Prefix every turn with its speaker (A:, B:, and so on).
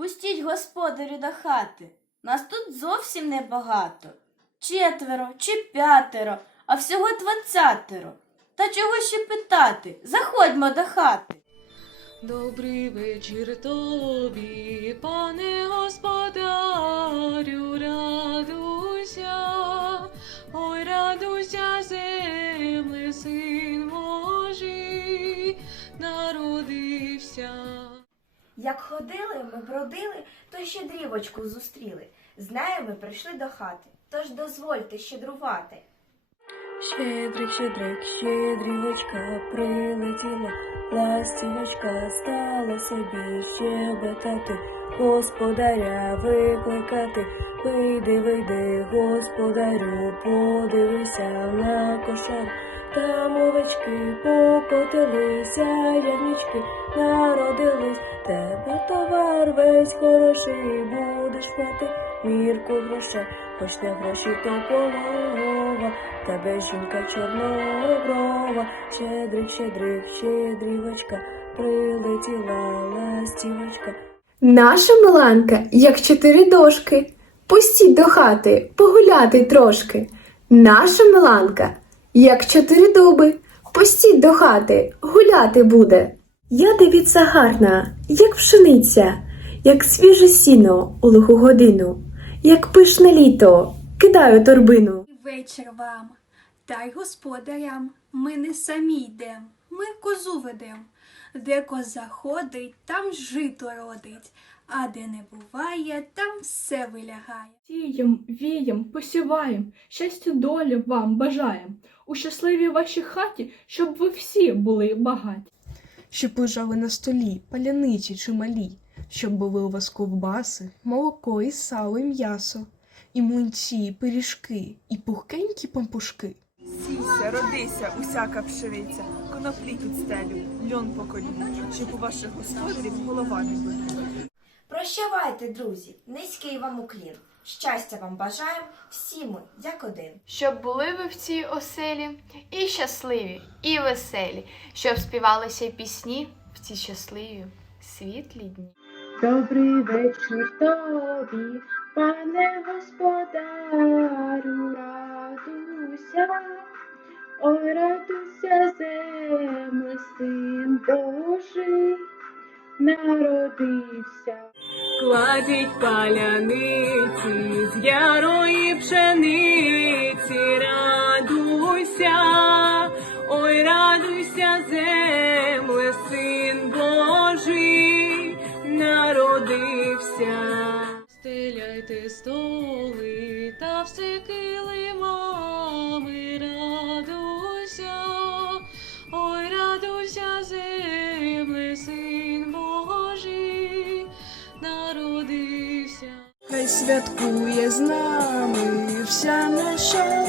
A: Пустіть господарю до хати. Нас тут зовсім небагато. Четверо чи п'ятеро, а всього двадцятеро. Та чого ще питати? Заходьмо до хати.
B: Добрий вечір тобі, пане господарю, радуйся, ой, радуйся, земле, син
C: Як ходили, ми бродили, то щедрівочку зустріли. З нею ми прийшли до хати, тож дозвольте щедрувати.
B: Щедрик, щедрик, щедрівочка прилетіла, ластівочка стала собі щебетати, господаря викликати, вийди, вийди, господарю, подивися на кошар. Там овечки покотилися, ягнички народились, тебе товар весь хороший, будеш мати мірку грошей, хоч не гроші, то полова, тебе жінка чорноброва, щедрик, щедрик, щедрівочка, прилетіла ластівочка.
D: Наша Миланка, як чотири дошки. Пустіть до хати, погуляти трошки. Наша Миланка, як чотири дуби. Пустіть до хати, гуляти буде. Я дивіться гарна, як пшениця, як свіже сіно у лиху годину, як пишне літо, кидаю торбину.
E: Вечір вам, та й господарям. Ми не самі йдем, ми козу ведем. Де коза ходить, там жито родить, а де не буває, там все вилягає.
F: Сієм, вієм, посіваєм, щастя долі вам бажаєм. У щасливій вашій хаті, щоб ви всі були багаті.
G: щоб лежали на столі паляниці чималі, щоб були у вас ковбаси, молоко і сало, і м'ясо, і млинці, і пиріжки, і пухкенькі пампушки.
H: Сійся, родися, усяка пшениця, коноплі під стелю, льон по коліна, щоб у ваших господарів голова не боліла.
C: Прощавайте, друзі, низький вам уклін. Щастя вам бажаєм всі ми, як один.
I: Щоб були ви в цій оселі і щасливі, і веселі, щоб співалися пісні в ці щасливі світлі дні.
F: Добрий вечір тобі, пане господарю, радуйся, ой, радуйся, земле, син Божий, народився.
B: Кладіть паляниці з ярої пшениці, радуйся, ой, радуйся, земле, син Божий, народився. Стеляйте столи та все килимами,
G: Хай святкує з нами вся наша